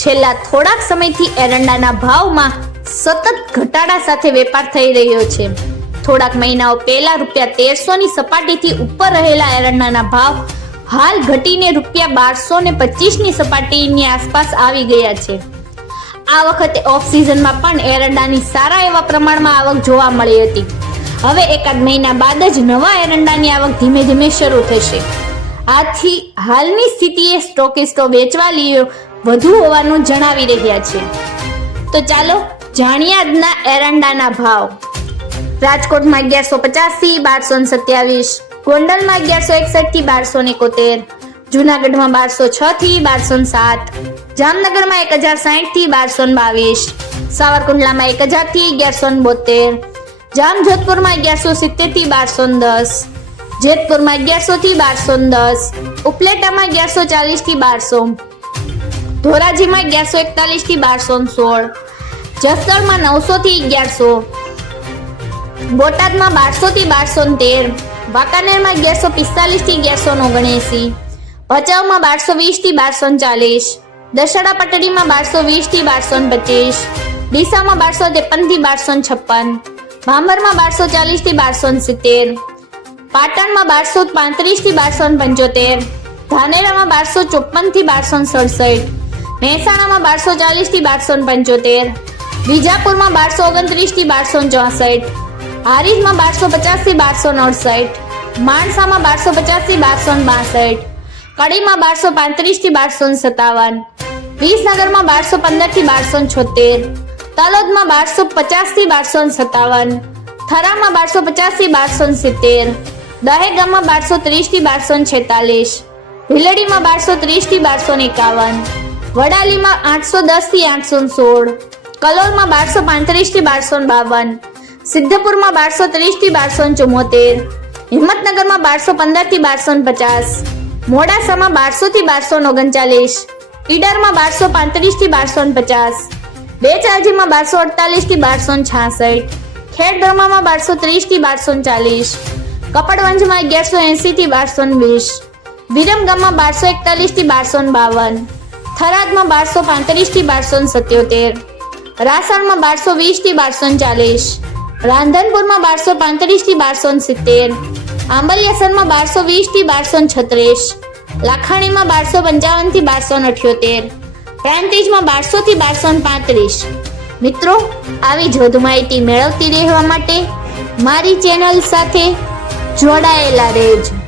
છેલ્લા થોડાક સમયથી એરંડાના ભાવમાં સતત ઘટાડા સાથે વેપાર થઈ રહ્યો છે. થોડાક મહિનાઓ પહેલા રૂપિયા તેરસો ની સપાટીથી ઉપર રહેલા એરંડાના ભાવ હાલ ઘટીને રૂપિયા બારસો ને પચીસની સપાટીની આસપાસ આવી ગયા છે. આ વખતે ઓફ સિઝનમાં પણ એરંડાની સારા એવા પ્રમાણમાં આવક જોવા મળી હતી. હવે એકાદ મહિના બાદ જ નવા એરંડાની આવક ધીમે ધીમે શરૂ થશે. આથી હાલની સ્થિતિએ સ્ટોકિસ્ટો વેચવા લીયો વધુ હોવાનું જણાવી રહ્યા છે. તો ચાલો જાણીએ આજના એરંડાના ભાવ. રાજકોટમાં અગિયારસો પચાસથી બારસો સત્યાવીસ, ગોંડલમાં અગિયારસો એકસઠથી બારસો એકોતેર, જુનાગઢમાં બારસો છ થી બારસો સાત, જામનગરમાં એક હજાર સાઠથી બારસો બાવીસ, સાવરકુંડલામાં એક હજારથી અગિયારસો બોતેર, જામજોધપુરમાં અગિયારસો સિત્તેરથી બારસો દસ, જેતપુરમાં અગિયારસો થી બારસો દસ, ઉપલેટામાં અગિયારસો ચાલીસથી બારસો ધોરાજીમાં અગિયારસો એકતાલીસથી બારસો સોળ. જસદણમાં નવસો થી અગિયારસો. બોટાદમાં બારસો થી બારસો તેર. વાંકાનેરમાં અગિયારસો પિસ્તાલીસથી અગિયારસો ઓગણએસી. ભચાઉમાં બારસો વીસથી બારસો ચાલીસ. દશેરા પટડીમાં બારસો વીસથી બારસો પચીસ. ડીસામાં બારસો ત્રેપનથી બારસો છપ્પન. ભાંભરમાં બારસો ચાલીસથી બારસો સિત્તેર. પાટણમાં બારસો પાંત્રીસથી બારસો પંચોતેર. ધાનેરામાં બારસો ચોપનથી બારસો સડસઠ. મહેસાણામાં બારસો ચાલીસથી બારસો પંચોતેર વિજાપુરમાં બારસો ઓગણત્રીસથી બારસો ચોસઠ હારીજમાં બારસો પચાસથી બારસો અડસઠ માણસામાં બારસો પચાસથી બારસો બાસઠ કડીમાં બારસો પાંત્રીસથી બારસો સત્તાવન વિસનગરમાં બારસો પંદરથી બારસો છોતેર તલોદમાં બારસો પચાસથી બારસો સત્તાવન થરામાં બારસો પચાસથી બારસો સિત્તેર દહેગામમાં બારસો ત્રીસથી બારસો છેતાલીસ ભીલડીમાં બારસો ત્રીસથી બારસો એકાવન વડાલીમાં આઠસો દસથી આઠસો સોળ, કલોલમાં બારસો પાંત્રીસથી બારસો બાવન, સિદ્ધપુરમાં બારસો ત્રીસથી બારસો ચુમ્મોતેર હિંમતનગરમાં બારસો પંદરથી બારસો પચાસ, મોડાસામાં બારસો થી બારસો ઓગણચાલીસ, ઈડરમાં બારસો પાંત્રીસથી બારસો પચાસ, બેચાજીમાં બારસો અડતાલીસથી બારસો છાસઠ, ખેડબ્રહ્મામાં બારસો ત્રીસથી બારસો ચાલીસ, કપડવંજમાં અગિયારસો એસી થી બારસો વીસ, વિરમગામમાં બારસો એકતાલીસથી બારસો બાવન થરાદમાં બારસો પાંત્રીસથી બારસો સત્યોતેર. રાસણમાં બારસો વીસથી બારસો ચાલીસ. રાંધનપુરમાં બારસો પાંત્રીસથી બારસો સિત્તેર. આંબલિયાસરમાં બારસો વીસથી બારસો છત્રીસ. લાખાણીમાં બારસો પંચાવનથી બારસો અઠ્યોતેર. પ્રાંતિજમાં બારસો થી બારસો પાંત્રીસ. મિત્રો, આવી જ વધુ માહિતી મેળવતી રહેવા માટે મારી ચેનલ સાથે જોડાયેલા રહેજો.